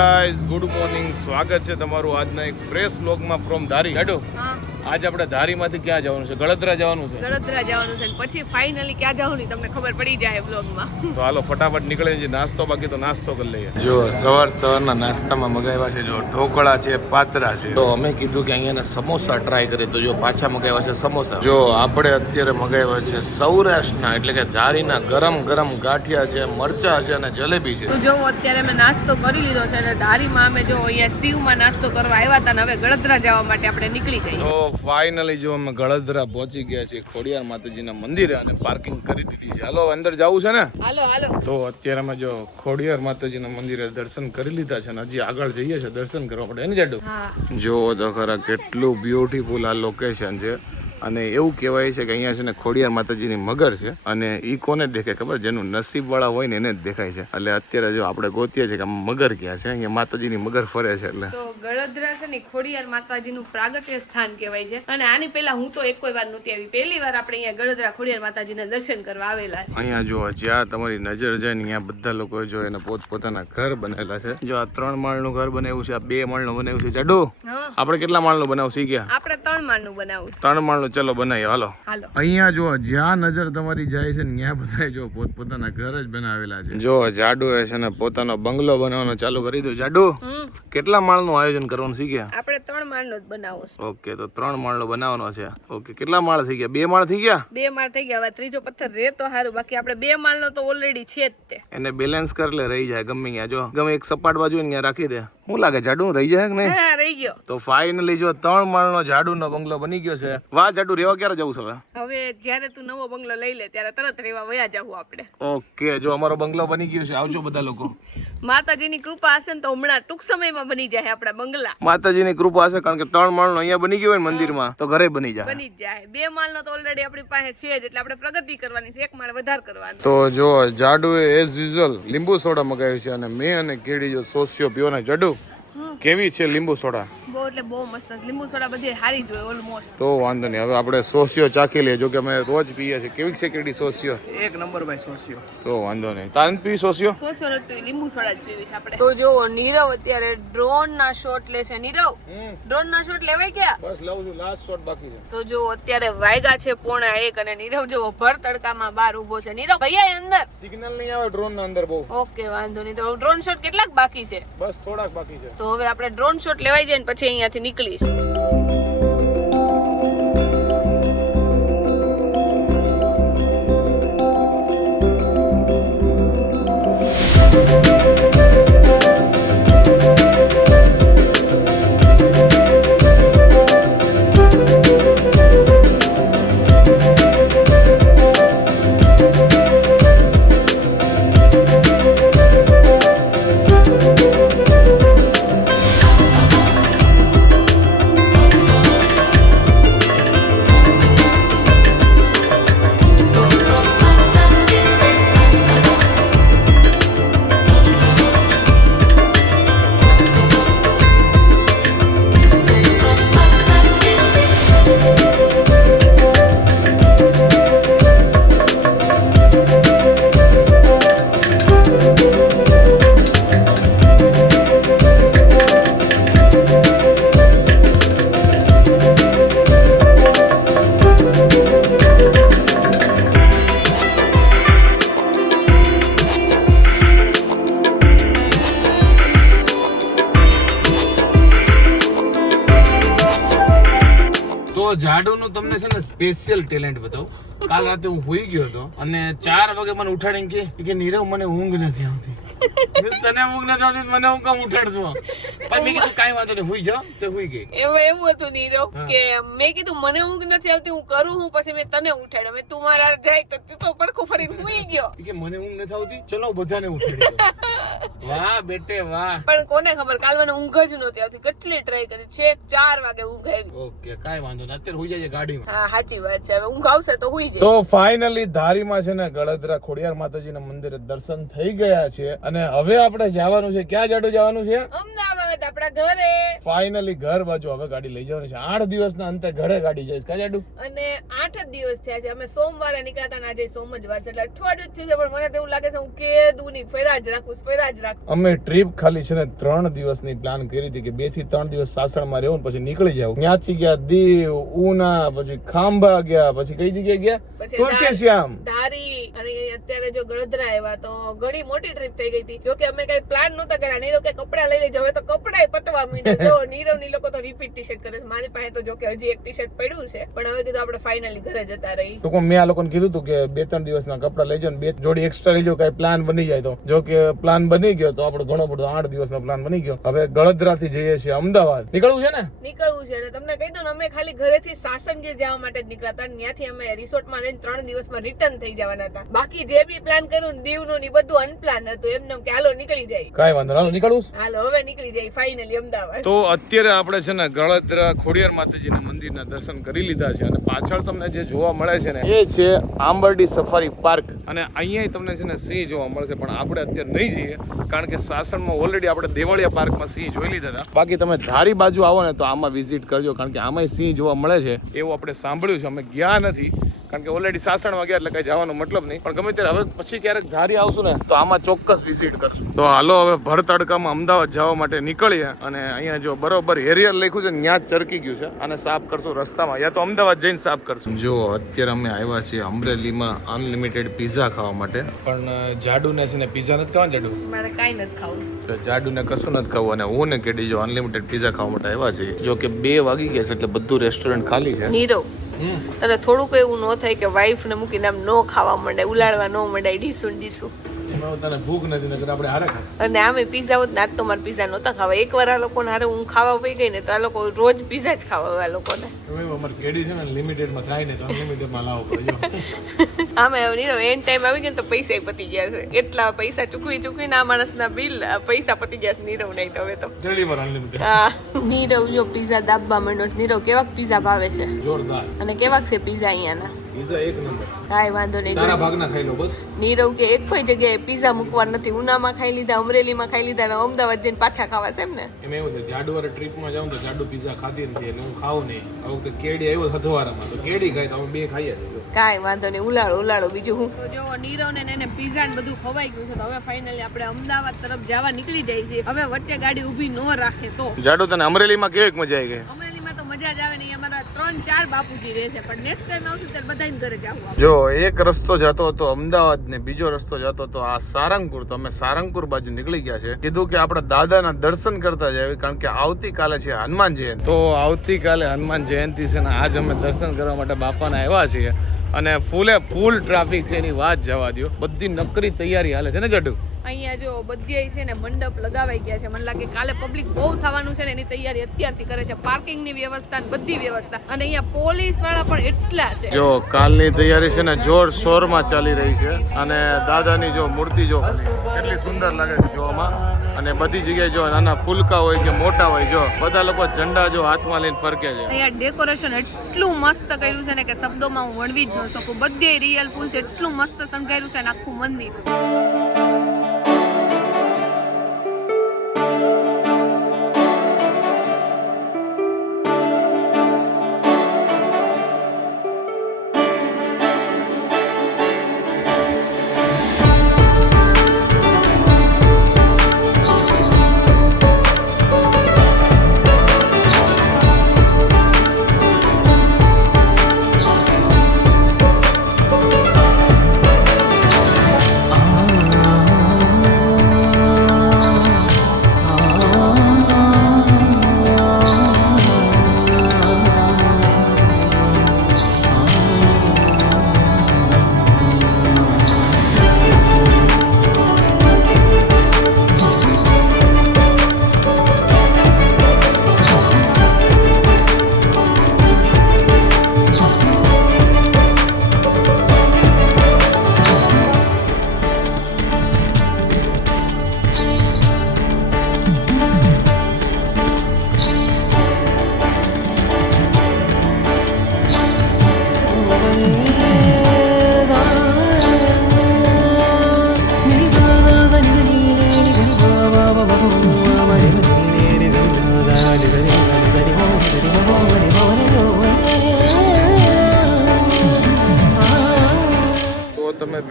Guys good morning સ્વાગત છે તમારું આજના એક ફ્રેશ બ્લોગમાં ફ્રોમ ધારી ગાડો હા. આજ આપણે ધારીમાંથી ક્યાં જવાનું છે? ગળતરા જવાનું છે? ગળતરા જવાનું છે પછી ફાઇનલી ક્યાં જવાનું તમને ખબર પડી જાય બ્લોગમાં તો હાલો ફટાફટ નીકળે છે નાસ્તો બાકી તો નાસ્તો કરી લઈએ. જો સવાર સવારના નાસ્તામાં મગાવ્યા છે જો ઢોકળા છે પાતરા છે. તો અમે કીધું કે અહીંયાના સમોસા ટ્રાય કરીએ. તો જો પાછા મગાવ્યા છે સમોસા. જો આપણે અત્યારે મગાવ્યા છે સૌરાષ્ટ્રના એટલે કે ધારીના ગરમ ગરમ ગાંઠિયા છે મરચા છે અને જલેબી છે. તો જો અત્યારે અમે નાસ્તો કરી લીધો છે અને ધારીમાં અમે જો અહીંયા સીવમાં નાસ્તો કરવા આવ્યા હતા ને હવે ગળતરા જવા માટે આપણે નીકળી જઈએ. ફાઇનલી જો અમે ગળદરા પહોંચી ગયા છીએ ખોડિયાર માતાજીના મંદિરે અને પાર્કિંગ કરી દીધી છે. હાલો અંદર જવું છે ને? હાલો હાલો. તો અત્યારે અમે જો ખોડિયાર માતાજીના મંદિરે દર્શન કરી લીધા છે અને હજી આગળ જઈએ છે દર્શન કરવા પડે. એની જાડુ? જો તો ખરા કેટલું બ્યુટીફુલ આ લોકેશન છે. અને એવું કહેવાય છે કે અહીંયા છે ને ખોડિયાર માતાજીની મગર છે. અને ઈ કોને દેખાય ખબર? જેનું નસીબ વાળા હોય ને એને જ દેખાય છે. એટલે અત્યારે જો આપણે ગોતીએ છીએ કે મગર ક્યાં છે? અહીંયા માતાજીની મગર ફરે છે એટલે. તો ગળદરા છે ને ખોડિયાર માતાજીનું પ્રાગટ્ય સ્થાન કહેવાય છે. અને આની પહેલા હું તો એક કોઈ વાર નહોતી આવી. પહેલી વાર આપણે અહીંયા ગળદરા ખોડિયાર માતાજીના દર્શન કરવા આવેલા છે. અહીંયા જો જ્યાં તમારી નજર જાય ને ત્યાં બધા લોકો જો એને પોત પોતાના ઘર બનેલા છે. જો આ ત્રણ માળનું ઘર બનાવ્યું છે આ બે માળનું બનાવ્યું છે. જાડુ આપણે કેટલા માળનું બનાવ શીખ્યા આપણે ત્રણ માળનું બનાવું ત્રણ માળનું ચલો બનાવીએ હાલો. અહીંયા જો જ્યાં નજર તમારી જાય છે ત્યાં બધા જો પોતપોતાના ઘર જ બનાવેલા છે. જો જાડુ એ છે ને પોતાનો બંગલો બનાવવાનો ચાલુ કરી દો જાડુ કેટલા માળનું આયોજન કરવાનું શીખ્યા આપણે ત્રણ માળનો જ બનાવો છે. ઓકે તો ત્રણ માળનો બનાવવાનો છે. ઓકે કેટલા માળ થઈ ગયા? બે માળ થઈ ગયા? બે માળ થઈ ગયા. હવે ત્રીજો પથ્થર રે તો સારું. બાકી આપણે બે માળનો તો ઓલરેડી છે જ તે. એને બેલેન્સ કરી લે રહી જાય ગમે ત્યાં. જો ગમે એક સપાટ બાજુ ને ત્યાં રાખી દે. હું લાગે? જાડુ રહી જાય કે નહીં? રહી ગયો. તો ફાઇનલી જો ત્રણ માળનો જાડુનો બંગલો બની ગયો છે. વાહ જાડુ રેવા ક્યારે જવું છે હવે? હવે જ્યારે તું નવો બંગલો લઈ લે ત્યારે તરત રેવા વયા જાવું આપણે. ઓકે જો અમારો બંગલો બની ગયો છે આવજો બધા લોકો. માતાજીની કૃપા હશે ને તો હમણાં ટૂંક સમયમાં બની જાય આપણા બંગલા. માતાજીની કૃપા હશે કારણ કે ત્રણ માળનો અહીંયા બની ગયો હોય ને મંદિરમાં તો ઘરે બની જાય. બની જાય. બે માળનો તો ઓલરેડી આપણી પાસે છે જ એટલે આપણે પ્રગતિ કરવાની છે એક માળ વધારે કરવાની. તો જો જાડુ એઝ યુઝ્યુઅલ લીંબુ સોડા મગાવ્યું છે અને મેં અને કેડી જો સોસ્યો પીવાના ને જાડુ. કેવી છે લીંબુ સોડા? બહુ એટલે બહુ મસ્ત છે. લીંબુ સોડા બધી હારી જ હોય ઓલમોસ્ટ તો વાંધો નહીં. હવે આપણે સોસિયો ચાખી લઈએ. જો કે અમે રોજ પીએ છીએ. કેવી છે કેડી સોસિયો? એક નંબર ભાઈ સોસિયો. તો વાંધો નહીં. તારે પીવી સોસ્યો? સોસો નથી લીંબુ સોડા જ પીવી છે આપણે. તો જો નીરવ અત્યારે ડ્રોન ના શોટ છે. નીરવ ડ્રોન ના શોટ લેવાય ગયા બસ લઉં છું. લાસ્ટ શોટ બાકી છે. તો જો અત્યારે વાયગા છે પોણા એક અને નીરવ જો ભર તડકામાં બહાર ઊભો છે. નીરવ ભૈયા અંદર. સિગ્નલ નહીં આવે ડ્રોન ના અંદર બહુ. ઓકે વાંધો નહીં. તો ડ્રોન શોટ કેટલાક બાકી છે? બસ થોડાક બાકી છે. તો હવે આપણે ડ્રોન શોટ લેવાઈ જાય ને પછી અહીંયાથી નીકળીશ. તો જાડુનું તમને છે ને સ્પેશિયલ ટેલેન્ટ બતાવું. કાલ રાતે હું હોઈ ગયો હતો અને ચાર વાગે મને ઉઠાડીને કે નીરવ, મને ઊંઘ નથી આવતી. તને ઊંઘ ન આવતી મને હું કામ ઉઠાડશો પણ મેં કીધું કાંઈ વાંધો નહીં હુઈ જાઓ તો હુઈ ગઈ. એવું એવું હતું નીરવ કે મેં કીધું મને ઊંઘ નથી આવતી હું કરું હું પછી મેં તને ઉઠાડ્યો. મેં તું મારા જાય તો તું તો પડખું ફરીને હુઈ ગયો. કે મને ઊંઘ નથી આવતી? ચલો બધાને ઉઠાડી વાહ બેટે વાહ. પણ કોને ખબર કાલ મને ઊંઘ જ નહોતી આવતી. કેટલી ટ્રાય કરી? છે ચાર વાગે ઊંઘ આવી. ઓકે કાંઈ વાંધો નહીં. અત્યારે હુઈ જાય ગાડીમાં. હા સાચી વાત છે. હવે ઊંઘ આવશે તો હુઈ જાય. તો ફાઇનલી ધારીમાં છે ને ગળદરા ખોડિયાર માતાજીના મંદિરે દર્શન થઈ ગયા છે અને હવે આપણે જવાનું છે. ક્યાં જાડું જવાનું છે? અમદાવાદ આપણા ઘરે. ફાઇનલી ઘર બાજુ હવે ગાડી લઈ જવાની છે. આઠ દિવસના અંતે ઘરે ગાડી જઈશ ક્યાં જાડું? અને આઠ જ દિવસ થયા છે. અમે સોમવારે નીકળતા ને આજે સોમ છે. એટલે અઠવાડિયું થયું છે પણ મને તેવું એવું લાગે છે હું કે દુની ફેરા જ રાખું ફેરા જ રાખું અમે ટ્રીપ ખાલી છે ને ત્રણ દિવસની પ્લાન કરી હતી કે બેથી ત્રણ દિવસ સાસણમાં રહેવું પછી નીકળી જાવ ત્યાંથી ગયા દીવ ઉના પછી ખાંભા ગયા પછી કઈ જગ્યાએ ગયા? તુલસી શ્યામ. ધારી. અને અત્યારે જો ગળદરા આવ્યા તો ઘણી મોટી ટ્રીપ થઈ ગઈ હતી. જો કે અમે કઈ પ્લાન નહોતા કર્યા. નીરવ કે કપડા લઈ લેજો. હવે તો કપડા પતવા માંડ્યા. જો નીરવની લોકો તો રિપીટ ટી શર્ટ કરે છે. મારી પાસે તો જો કે હજી એક ટી શર્ટ પડ્યું છે. પણ હવે કીધું આપણે ફાઇનલી ઘરે જતા રહી તો મેં આ લોકોને કીધું હતું કે બે ત્રણ દિવસના કપડા લઈ જાઓ ને બે જોડી એક્સ્ટ્રા લઈ જાઓ કઈ પ્લાન બની જાય તો. જો કે પ્લાન બની ગયો તો આપણો ઘણો બધો આઠ દિવસનો પ્લાન બની ગયો. હવે ગળદરાથી જઈએ છીએ અમદાવાદ. નીકળવું છે ને? નીકળવું છે. અને તમને કહી દઉં ને અમે ખાલી ઘરેથી સાસણગીર જવા માટે જ નીકળ્યા હતા. ત્યાંથી અમે રિસોર્ટમાં રહીને ત્રણ દિવસમાં રિટર્ન થઈ જવાના હતા. બાકી જે બી પ્લાન કર્યું ને દીવનું ને બધું અનપ્લાન હતું. એમને કે હાલો નીકળી જાય. કાંઈ વાંધો હાલો નીકળું હાલો હવે નીકળી જાય ફાઇનલી અમદાવાદ. તો અત્યારે આપણે છે ને ગળદરા ખોડિયાર માતાજીના મંદિરના દર્શન કરી લીધા છે અને પાછળ તમને જે જોવા મળે છે ને એ છે આંબરડી સફારી પાર્ક. અને અહીંયા તમને છે ને સિંહ જોવા મળશે પણ આપણે અત્યારે નહીં જઈએ કારણ કે સાસણમાં ઓલરેડી આપણે પાર્ક પાર્કમાં સિંહ જોઈ લીધા હતા. બાકી તમે ધારી બાજુ આવો ને તો આમાં વિઝિટ કરજો કારણ કે આમાં સિંહ જોવા મળે છે. એવું આપણે સાંભળ્યું છે અમે ગયા નથી. કારણ કે ઓલરેડી સાસણમાં ગયા એટલે કઈ જવાનો મતલબ નહીં. પણ ગમે ત્યારે હવે પછી ક્યારેક ધારી આવશું ને તો આમાં ચોક્કસ વિઝિટ કરશું. તો હાલો હવે ભર તડકામાં અમદાવાદ જવા માટે નીકળીએ અને અહીંયા જો બરોબર એરિયલ લખ્યું છે ત્યાં જ ચરકી ગયું છે. અને સાફ કરશું રસ્તામાં. યા તો અમદાવાદ જઈને સાફ કરશું. જો અત્યારે અમે આવ્યા છીએ અમરેલીમાં અનલિમિટેડ પીઝા ખાવા માટે. પણ જાડુને છે ને પીઝા નથી ખાવા જાડુ? મારે કાંઈ નથી ખાવું. જાડુ ને કશું નથી ખાવું અને હું ને કેડી જો અનલિમિટેડ પીઝા ખાવા માટે આવ્યા છીએ. જો કે બે વાગી ગયા છે એટલે બધું રેસ્ટોરન્ટ ખાલી છે. નીરવ. અને થોડુંક એવું ન થાય કે વાઈફ ને મૂકીને આમ નો ખાવા માંડે ઉલાડવા ન માંડે, ડીસું ડીસું. તને ભૂખ નથી નકર આપણે હારે ખાય અને આમે પીઝા હોત ને આજ તો મારે પીઝા નહોતા ખાવા. એકવાર આ લોકોને હારે હું ખાવા પઈ ગઈ ને તો આ લોકો રોજ પીઝા જ ખાવા આ લોકોને. તમે અમારે કેડી છે ને લિમિટેડમાં થાય ને તો અનલિમિટેડમાં લાવો પડે આમે નીરવ એન ટાઈમ આવી ગયો તો પૈસા પતી ગયા છે. એટલા પૈસા ચૂકવી ચૂકવીને આ માણસના બિલ પૈસા પતી ગયા છે નીરવ નહીં તો હવે તો. જલ્દી પર અનલિમિટેડ આ નીરવ જો પીઝા દાબવા માંડો છે નીરવ કેવાક પીઝા ભાવે છે? જોરદાર. અને કેવાક છે પીઝા અહીંયાના? પીઝા એક નંબર કાંઈ વાંધો નહીં. તારા ભાગના ખાઈ લો બસ. નીરવ કે એક કોઈ જગ્યાએ પીઝા મૂકવા નથી. ઉનામાં ખાઈ લીધા અમરેલીમાં ખાઈ લીધા અને અમદાવાદ જઈને પાછા ખાવા છે એમ ને? એમ એવું છે જાડુ વાળા ટ્રીપમાં જાઉં તો જાડુ પીઝા ખાતી નથી એટલે હું ખાઉં નહીં. આ વખતે કેડી આવ્યો હથવારામાં તો કેડી ખાય તો અમે બે ખાઈએ છીએ. કાંઈ વાંધો નહીં ઉલાળો ઉલાળો બીજું હું. તો જો નીરવ ને એને પીઝા ને બધું ખવાઈ ગયું છે તો હવે ફાઇનલી આપણે અમદાવાદ તરફ જવા નીકળી જાય છે. હવે વચ્ચે ગાડી ઊભી ન રાખે તો. જાડુ તને અમરેલીમાં કેવી મજા આવી ગઈ? મજા જ આવે નહીં અમારા ત્રણ ચાર બાપુજી રહે છે. પણ નેક્સ્ટ ટાઈમ આવશું ત્યારે બધાને ઘરે જવું જો એક રસ્તો જતો હતો અમદાવાદ ને બીજો રસ્તો જતો હતો આ સારંગપુર તો અમે સારંગપુર બાજુ નીકળી ગયા છે. કીધું કે આપણે દાદાના દર્શન કરતા જાય કારણ કે આવતીકાલે છે હનુમાન જયંતિ. તો આવતીકાલે હનુમાન જયંતિ છે ને આજ અમે દર્શન કરવા માટે બાપાના આવ્યા છીએ. અને ફૂલે ફૂલ ટ્રાફિક છે એની વાત જવા દો બધી નકરી તૈયારી હાલે છે ને જડુ? અહીંયા જો બધી છે ને મંડપ લગાવાઈ ગયા છે. મને લાગે કાલે પબ્લિક બહુ થવાનું છે ને એની તૈયારી અત્યારથી કરે છે. પાર્કિંગની વ્યવસ્થા બધી વ્યવસ્થા. અને અહીંયા પોલીસવાળા પણ એટલા છે. જો કાલની તૈયારી છે ને જોર શોરમાં ચાલી રહી છે. અને દાદાની જો મૂર્તિ જો કેટલી સુંદર લાગે છે જોવામાં. અને બધી જગ્યાએ જો નાના ફૂલકા હોય કે મોટા હોય જો બધા લોકો ઝંડા જો હાથમાં લઈને ફરકે છે. અહીંયા ડેકોરેશન એટલું મસ્ત કર્યું છે ને કે શબ્દોમાં હું વણવી જ ન શકું. બધે રિયલ ફૂલ છે એટલું મસ્ત સમજાયું છે ને આખું મંદિર.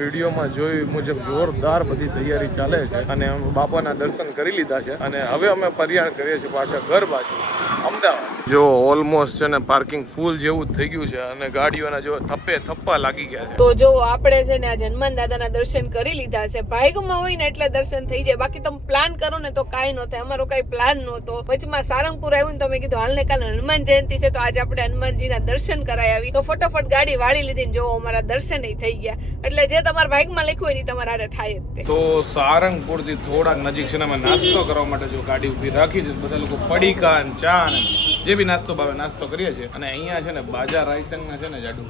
વિડીયોમાં જોયું મુજબ જોરદાર બધી તૈયારી ચાલે છે. અને બાપાના દર્શન કરી લીધા છે. અને હવે અમે પર્યાણ કરીએ છીએ પાછા ઘર બાજુ. અમદાવાદ. જો ઓલમોસ્ટ છે ને પાર્કિંગ ફૂલ જેવું થઈ ગયું છે અને ગાડીઓના જો થપ્પે થપ્પા લાગી ગયા છે. તો જો આપણે છે ને આ જન્મન દાદાના દર્શન કરી લીધા છે ભાઈગમાં હોય ને એટલે દર્શન થઈ જાય. બાકી તમે પ્લાન કરો ને તો કાંઈ ન થાય અમારો કાંઈ પ્લાન નહોતો. વચમાં સારંગપુર આવ્યું ને તમે કીધું હાલને કાલે હનુમાન જયંતિ છે તો આજે આપણે હનુમાનજીના દર્શન કરાવી આવી. તો ફટાફટ ગાડી વાળી લીધી ને જો અમારા દર્શન થઈ ગયા. એટલે જે તમારા બાઇકમાં લખ્યું હોય તમારા આરે થાય જ તો. સારંગપુરથી થોડાક નજીક છે ને અમે નાસ્તો કરવા માટે જો ગાડી ઊભી રાખી છે બધા લોકો પડીકા ચા ને જે બી નાસ્તો ભાવે નાસ્તો કરીએ છીએ. અને અહીંયા છે ને બાજા રાયસંગ ના છે ને જાડુ.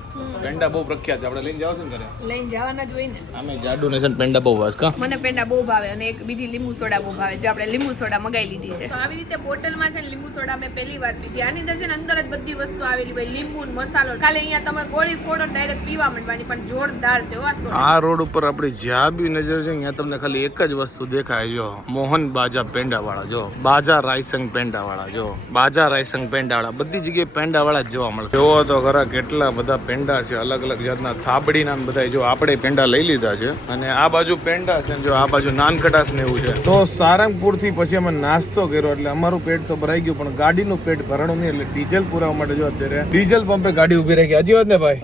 પેંડા બહુ પ્રખ્યાત છે. આપણે લઈને જાવ છે ને ઘરે? લઈને જવાના જ હોય ને. અમે જાડુ ને છે ને પેંડા બહુ વાસ કા? મને પેંડા બહુ ભાવે અને એક બીજી લીંબુ સોડા બહુ ભાવે જે આપણે લીંબુ સોડા મગાવી લીધી છે. આવી રીતે બોટલમાં છે ને લીંબુ સોડા મેં પહેલી વાર પીધી. આની અંદર છે ને અંદર જ બધી વસ્તુ આવેલી ભાઈ લીંબુ ને મસાલો. ખાલી અહીંયા તમે ગોળી ફોડો ડાયરેક્ટ પીવા માંડવાની પણ જોરદાર છે આ આ રોડ ઉપર આપણી જ્યાં બી નજર છે ત્યાં તમને ખાલી એક જ વસ્તુ દેખાય. જો મોહન બાજા પેંડા વાળા જો બાજા રાયસંગ પેંડા વાળા જો બાજા રાયસંગ પેંડાવાળા બધી જગ્યાએ પેંડાવાળા જ જોવા મળશે જોવો તો ખરા કેટલા બધા પેંડા છે અલગ અલગ જાતના થાબડીના ને બધા જો આપણે પેંડા લઈ લીધા છે અને આ બાજુ પેંડા છે ને જો આ બાજુ નાનકટાસ ને એવું છે. તો સારંગપુરથી પછી અમે નાસ્તો કર્યો એટલે અમારું પેટ તો ભરાઈ ગયું પણ ગાડીનું પેટ ભરણું નહીં એટલે ડીઝલ પુરાવા માટે જો અત્યારે ડીઝલ પંપે ગાડી ઊભી રાખી. હજી વાત ને ભાઈ?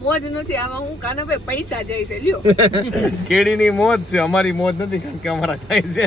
મોજ નથી આમાં હું કાના ભાઈ પૈસા જાય છે લ્યો. કેડીની મોજ છે અમારી મોજ નથી કારણ કે અમારા જાય છે.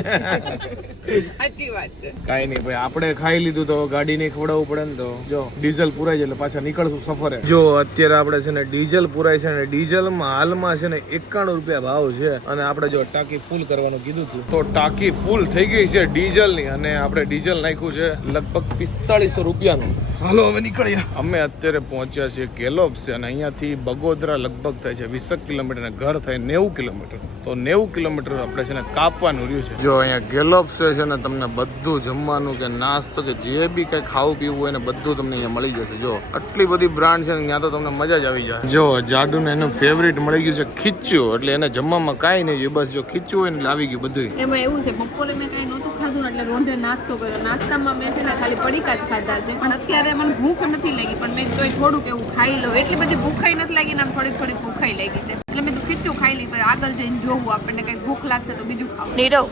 સાચી વાત છે. કાઈ નહીં ભાઈ આપણે ખાઈ લીધું તો ગાડી ને ખવડાવવું પડે ને તો. જો, ડીઝલ પુરાય છે એટલે પાછા નીકળશું સફરે. જો, અત્યારે આપણે છે ને ડીઝલ પુરાય છે ને ડીઝલમાં હાલમાં છે ને એકાણું રૂપિયા ભાવ છે. અને આપણે જો ટાંકી ફૂલ કરવાનું કીધું હતું. તો ટાંકી ફૂલ થઈ ગઈ છે ડીઝલની અને આપણે ડીઝલ નાખ્યું છે લગભગ પિસ્તાળીસો રૂપિયાનું. હાલો, હવે નીકળ્યા અમે અત્યારે પહોંચ્યા છીએ કેલોબ્સ અને અહીંયાથી બગોદરા લગભગ થાય છે વીસક કિલોમીટર અને ઘર થાય નેવું કિલોમીટર. તો નેવું કિલોમીટર આપણે છે ને કાપવાનું રહ્યું છે. જો અહીંયા ગેલોપ્સ છે ને તમને બધું જમવાનું કે નાસ્તો કે જે બી કંઈ ખાવું પીવું હોય ને બધું તમને અહીંયા મળી જશે. જો, આટલી બધી બ્રાન્ડ છે ને ત્યાં તો તમને મજા જ આવી જાય. જો જાડુ ને એનું ફેવરિટ મળી ગયું છે ખીચ્યું, એટલે એને જમવામાં કાંઈ નહીં બસ જો ખીચ્યું હોય ને લાવી ગયું બધું એમાં એવું છે, બપોરે મેં કઈ નહોતું ખાધું એટલે રોંઢે નાસ્તો કર્યો. નાસ્તામાં મેં છે ને ખાલી પડીકા જ ખાધા છે. પણ અત્યારે મને ભૂખ નથી લાગી, પણ મેં તો થોડુંક એવું ખાઈ લઉં. એટલી બધી ભૂખાઈ નથી લાગી ને થોડીક થોડી થોડી ભૂખાઈ લાગી છે. એટલે મેં ખાઈ લઈ પછી આગળ જઈને જોવું આપણને કઈ ભૂખ લાગશે તો બીજું ખાવું. નીરવ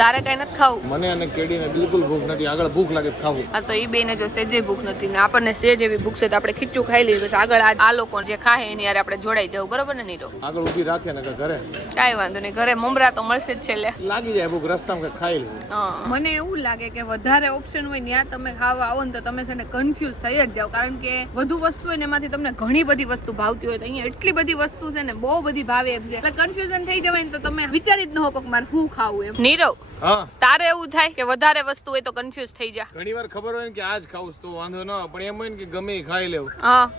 તારે કઈ નથી ખાવું? મને અને કેડીને બિલકુલ ભૂખ નથી આગળ ભૂખ લાગે ખાવું. આ તો એ બેને જો સેજે ભૂખ નથી ને આપણને સેજ એવી ભૂખ છે તો આપણે ખીચું ખાઈ લઈએ બસ આગળ આ લોકો જે ખાય એની યારે આપણે જોડાઈ જવું બરોબર ને નીરવ? આગળ ઊભી રાખે ને ઘરે. કાંઈ વાંધો નહીં ઘરે મમરા તો મળશે જ છેલ્લે. લાગી જાય ભૂખ રસ્તામાં ખાઈ લેવું મને એવું લાગે કે વધારે ઓપ્શન હોય ત્યાં તમે ખાવા આવો ને તો તમે છે ને કન્ફ્યુઝ થઈ જ જાવ કારણ કે વધુ વસ્તુ હોય ને એમાંથી તમને ઘણી બધી વસ્તુ ભાવતી હોય તો અહીંયા એટલી બધી વસ્તુ છે ને બહુ બધી ભાવે એમ છે. એટલે કન્ફ્યુઝન થઈ જવાય ને તો તમે વિચારી જ ન હકો કે મારે શું ખાવું એમ. નીરવ તારે એવું થાય કે વધારે વસ્તુ હોય તો કન્ફ્યુઝ થઈ જા. ઘણી વાર ખબર હોય ને કે આજ ખાવું તો વાંધો ન પણ એમ હોય ને કે ગમે ખાઈ લેવું.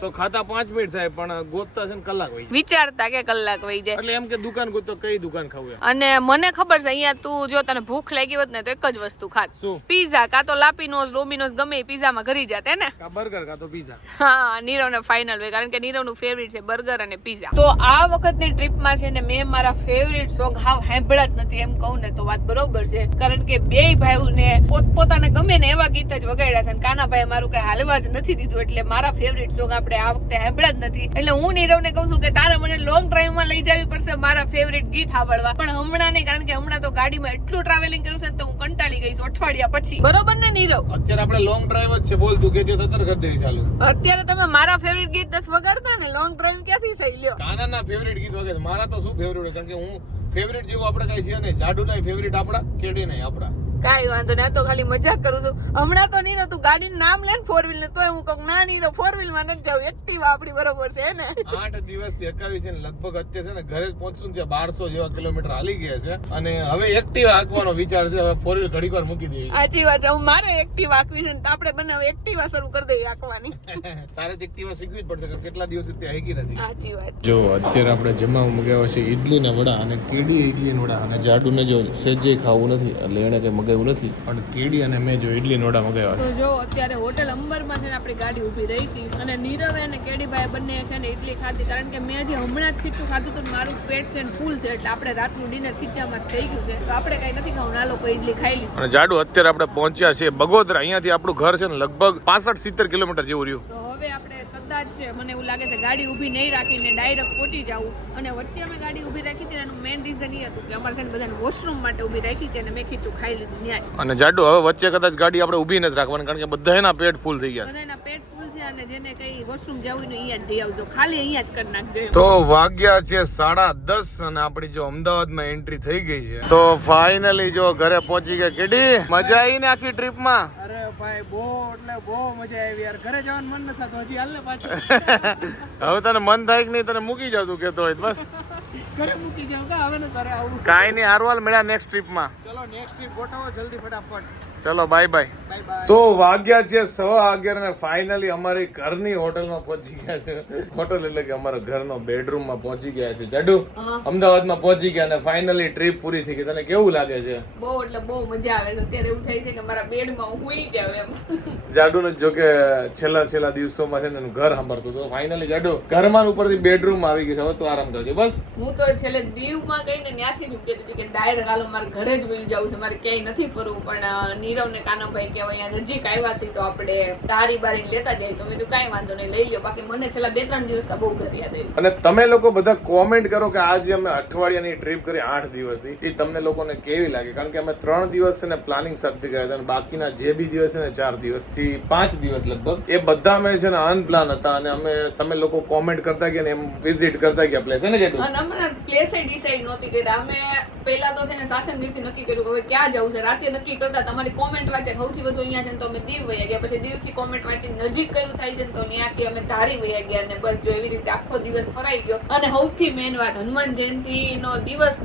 તો ખાતા પાંચ મિનિટ થાય પણ ગોતતા છે ને કલાક હોય વિચારતા કે કલાક વહી જાય. એટલે એમ કે દુકાન ગોતો કઈ દુકાન ખાવું અને મને ખબર છે અહીંયા તું જો તને ભૂખ લાગી હોત ને તો એક જ વસ્તુ ખાત. પીઝા કાં તો લાપીનોસ ડોમિનોસ ગમે પીઝામાં ઘરી જાત હે ને? બર્ગર કાં તો પીઝા હા નીરવને ફાઇનલ હોય કારણ કે નીરવનું ફેવરિટ છે બર્ગર અને પીઝા તો આ વખતની ટ્રીપમાં છે ને મેં મારા ફેવરિટ સોંગ હાવ સાંભળ્યા જ નથી એમ કહું ને તો વાત બરોબર છે. કારણ કે બે ભાઈઓને પોતપોતાને ગમે ને એવા ગીત જ વગાડ્યા છે અને કાનાભાઈ મારું કઈ હાલવા જ નથી દીધું એટલે મારા ફેવરિટ સોંગ આપણે આ વખતે સાંભળ્યા જ નથી. એટલે હું નીરવને કહું છું કે તારે મને લોંગ ડ્રાઈવમાં લઈ જવી પડશે મારા ફેવરિટ ગીત સાંભળવા. પણ હમણાં નહીં કારણ કે હમણાં તો ગાડીમાં એટલું ટ્રાવેલિંગ કર્યું છે ને તો હું કંટાળી ગઈ છું અઠવાડિયા પછી. બરોબર ને નીરવ? અત્યારે આપણે લોંગ ડ્રાઈવ જ છે બોલ તું કે તો તર કરી દેવી ચાલુ અત્યારે તમે મારા ફેવરિટ ગીત નથી વગાડતા ને? લોંગ ડ્રાઈવ ક્યાંથી થઈ લ્યો? કાનાના ફેવરિટ ગીત વગે મારા તો શું ફેવરિટ કારણ કે હું ફેવરેટ જેવું આપણે કઈ છે નહીં. જાડુ નહીં ફેવરેટ આપણા કેડી નહીં આપડા કાંઈ વાંધો નહીં આ તો ખાલી મજાક કરું છું. હમણાં તો નહીં તું ગાડીનું નામ લે ને ફોર વ્હીલ તો હું કહું ના નહીં ફોર વ્હીલમાં નથી જાવ એક્ટિવા આપણી બરોબર છે ને? આઠ દિવસથી એકાવીસ છે ને લગભગ અત્યારે છે ને ઘરે જ પહોંચશું ને બારસો જેવા કિલોમીટર હાલી ગયા છે. અને હવે એક્ટિવા હાંકવાનો વિચાર છે હવે ફોર વ્હીલ ઘડીક વાર મૂકી દેવી સાચી વાત છે હું મારે એક્ટિવા આંકવી છે ને આપણે બંને એક્ટિવા શરૂ કરી દઈએ આંકવાની તારે જ એક્ટિવા શીખવી જ પડશે કેટલા દિવસ ત્યાં હેગી નથી. સાચી વાત જો અત્યારે આપણે જમવા મગાવ્યા છે ઇડલીના વડા અને કેડી ઇડલી વડા અને જાડુ ને જો સેજે ખાવું નથી એટલે એણે કંઈ મગાવ્યું નથી. પણ કેડી અને મેં જો ઇડલી નોડા મગાવ્યા તો જો અત્યારે હોટેલ અંબરમાં છે ને આપણી ગાડી ઊભી રહી હતી અને નીરવે અને કેડીભાઈ બંને છે ને ઇડલી ખાધી. કારણ કે મેં જે હમણાં જ ખીચું ખાધું હતું મારું પેટ છે ને ફૂલ છે એટલે આપણે રાતનું ડિનર ખીચામાં જ થઈ ગયું છે. તો આપણે કઈ નથી ખાવું આ લોકો ઇડલી ખાઈ લીધું અને જાડુ અત્યારે આપણે પહોંચ્યા છે બગોદરા. અહીંયાથી આપણું ઘર છે ને લગભગ પાસઠ સિત્તેર કિલોમીટર જેવું રહ્યું. તો હવે હવે જ છે. મને એવું લાગે છે ગાડી ઊભી નહીં રાખીને ડાયરેક્ટ પહોંચી જાઉં. અને વચ્ચે અમે ગાડી ઊભી રાખી હતી ને એનું મેઇન રીઝન એ હતું કે અમારે છે બધાને વોશરૂમ માટે ઊભી રાખી હતી અને મેં ખીચું ખાઈ લીધું ન્યાય. અને જાડુ હવે વચ્ચે કદાચ ગાડી આપણે ઊભી નથી રાખવાની કારણ કે બધા એના પેટ ફૂલ થઈ ગયા બધાના પેટ ફૂલ છે અને જેને કઈ વોશરૂમ જવું ને અહીંયા જ જઈ આવજો. ખાલી અહીંયા જ કરી નાખજો તો વાગ્યા છે સાડા દસ અને આપણી જો અમદાવાદમાં એન્ટ્રી થઈ ગઈ છે. તો ફાઇનલી જો ઘરે પહોંચી ગયા. કેડી? મજા આવી ને આખી ટ્રીપમાં અરે ભાઈ બહુ એટલે બહુ મજા આવી યાર. ઘરે જવાનું મન ન થતું હજી હાલ ને પાછું. હવે તને મન થાય કે નહીં તને મૂકી જાવ તું કેતો હોય બસ. ઘરે મૂકી જાવ કા હવે ને ઘરે આવું? કાંઈ નહીં હારવાલ મળ્યા નેક્સ્ટ ટ્રીપમાં ચલો નેક્સ્ટ ટ્રીપ ગોઠવો જલ્દી ફટાફટ. ચલો બાય બાય બાય બાય તો વાગ્યા છે સવા અગિયાર ને ફાઇનલી અમારી ઘરની હોટલમાં પહોંચી ગયા છે. હોટલ એટલે કે અમારા ઘરનો બેડરૂમમાં પહોંચી ગયા છે. જાડુ અમદાવાદ અમદાવાદમાં પહોંચી ગયા અને ફાઇનલી ટ્રીપ પૂરી થઈ ગઈ. તને કેવું લાગે છે? બહુ એટલે બહુ મજા આવે છે. અત્યારે એવું થાય છે કે મારા બેડમાં હું હુઈ જાવ એમ. જાડુ ને જો કે છેલ્લા છેલ્લા દિવસોમાં છે ને ઘર સાંભળતું તો ફાઇનલી જાડુ ઘરમાં ઉપરથી બેડરૂમ આવી ગયું છે. હવે તો આરામ કરજે બસ. હું તો છેલ્લે દીવમાં ગઈને ત્યાંથી જ ઉકેતી હતી કે ડાયરેક્ટ હાલો મારે ઘરે જ વહી જાવ છે. મારે ક્યાંય નથી ફરવું પણ નીરવ ને કાનાભાઈ કે અહીંયા નજીક આવ્યા છે તો આપણે તારી બારી લેતા જઈએ. તો મેં તો કાંઈ વાંધો નહીં લઈ લો બાકી મને છેલ્લા બે ત્રણ દિવસ બહુ ઘર યાદ આવ્યું. અને તમે લોકો બધા કોમેન્ટ કરો કે આજે અમે અઠવાડિયાની ટ્રીપ કરી આઠ દિવસની. એ તમને લોકોને કેવી લાગે? કારણ કે અમે ત્રણ દિવસ છે ને પ્લાનિંગ સાથે ગયા હતા અને બાકીના જે બી દિવસ છે ને ચાર દિવસથી પાંચ દિવસ લગભગ એ બધા અમે છે ને અનપ્લાન હતા અને અમે તમે લોકો કોમેન્ટ કરતા ગયા ને એમ વિઝિટ કરતા ગયા પ્લેસ ને જેટલું અને અમને પ્લેસે ડિસાઈડ નહોતી કરી અમે પહેલા તો છે ને સાસણગીરથી નક્કી કર્યું કે હવે ક્યાં જવું છે? રાતે નક્કી કરતા તમારી કોમેન્ટ વાંચે. સૌથી વધુ અહીંયા છે ને તો અમે દીવ વયા ગયા. પછી દીવથી કોમેન્ટ વાંચી નજીક કયું થાય છે ને તો ત્યાંથી અમે ધારી વયા ગયા અને બસ જો એવી રીતે આખો દિવસ ફરાઈ ગયો. અને સૌથી મેન વાત હનુમાન જયંતિનો દિવસ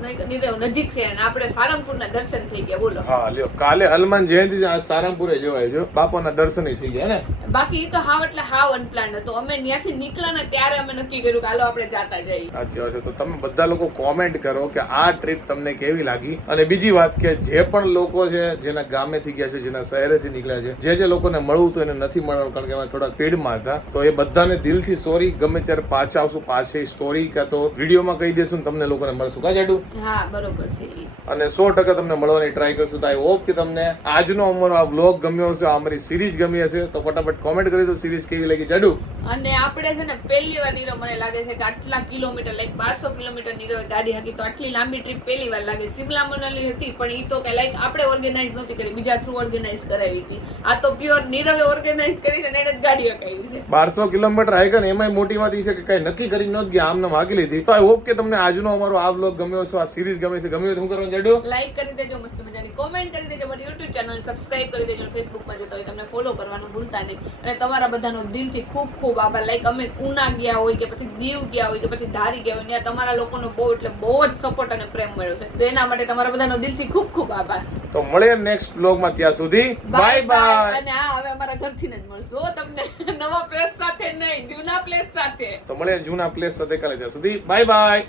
નજીક છે અને આપણે સારંગપુરના દર્શન થઈ ગયા. બોલો. હા લ્યો. કાલે હનુમાન જયંતિ આજ સારંગપુરે જવાય જો બાપાના દર્શન થઈ ગયા ને? બાકી તો હાવ એટલે હાવ અનપ્લાન હતો. અમે ત્યાંથી નીકળ્યા ને ત્યારે અમે નક્કી કર્યું કે હાલો આપણે જાતા જઈએ. સાચી વાત છે. તો તમે બધા લોકો કોમેન્ટ કરો કે આ ટ્રીપ તમને કેવી લાગી? અને બીજી વાત કે જે પણ લોકો છે જેના ગામેથી ગયા છે જેના શહેરેથી નીકળ્યા છે. જે જે લોકોને મળવું તો એને નથી મળવાનું કારણ કે અમે થોડા પેડમાં હતા. તો એ બધાને દિલથી સોરી ગમે ત્યારે પાછા આવશું પાછી સ્ટોરી કાં તો વિડીયોમાં કહી દેશું તમને લોકોને મળશું. કા જાડું? હા બરોબર છે અને સો ટકા તમને મળવાની ટ્રાય કરશું. તો આઈ હોપ કે તમને આજનો અમારો આ વ્લોગ ગમ્યો હશે અમારી સિરીઝ ગમી હશે. તો ફટાફટ કોમેન્ટ કરી દો સિરીઝ કેવી લાગી. જાડું? અને આપણે છે ને પહેલી વાર નીરવ મને લાગે છે કે આટલા કિલોમીટર લાઈક બારસો કિલોમીટર નીરવ ગાડી હાકી. તો આટલી લાંબી ટ્રીપ પહેલી વાર લાગે. શિમલા મનાલી હતી પણ એ તો કે લાઈક આપણે ઓર્ગેનાઇઝ નહોતી કરી. બીજા થ્રુ ઓર્ગેનાઇઝ કરાવી હતી. આ તો પ્યોર નીરવે ઓર્ગેનાઇઝ કરી છે અને એને જ ગાડી હકાવી છે. બારસો કિલોમીટર આવી ને એમાંય મોટી વાત એ છે કે કઈ નક્કી કરી નોત ગયા આમને માગી લીધી. તો આઈ હોપ કે તમને આજનો અમારો આ વ્લોગ ગમ્યો છે આ સિરીઝ ગમે છે ગમ્યું તો શું કરવાનું જાડુ? લાઈક કરી દેજો મસ્ત મજાની કોમેન્ટ કરી દેજો મારી યુટ્યુબ ચેનલ સબસ્ક્રાઇબ કરી દેજો ફેસબુકમાં જોતા હોય તમને ફોલો કરવાનું ભૂલતા નહીં. અને તમારા બધાનો દિલથી ખૂબ ખૂબ આભાર. લાઈક અમે ઉના ગયા હોય કે પછી દીવ ગયા હોય કે પછી ધારી ગયા હોય ત્યાં તમારા લોકોનો બહુ એટલે બહુ જ સપોર્ટ અને પ્રેમ મળ્યો છે. તો એના માટે તમારા બધાનો દિલથી ખૂબ ખૂબ આભાર. તો મળીએ નેક્સ્ટ વ્લોગમાં ત્યાં સુધી. બાય બાય અને આ હવે અમારા ઘરથી જ મળશું તમને નવા પ્લેસ સાથે નહીં જૂના પ્લેસ સાથે. તો મળે જૂના પ્લેસ સાથે કાલે ત્યાં સુધી. Bye bye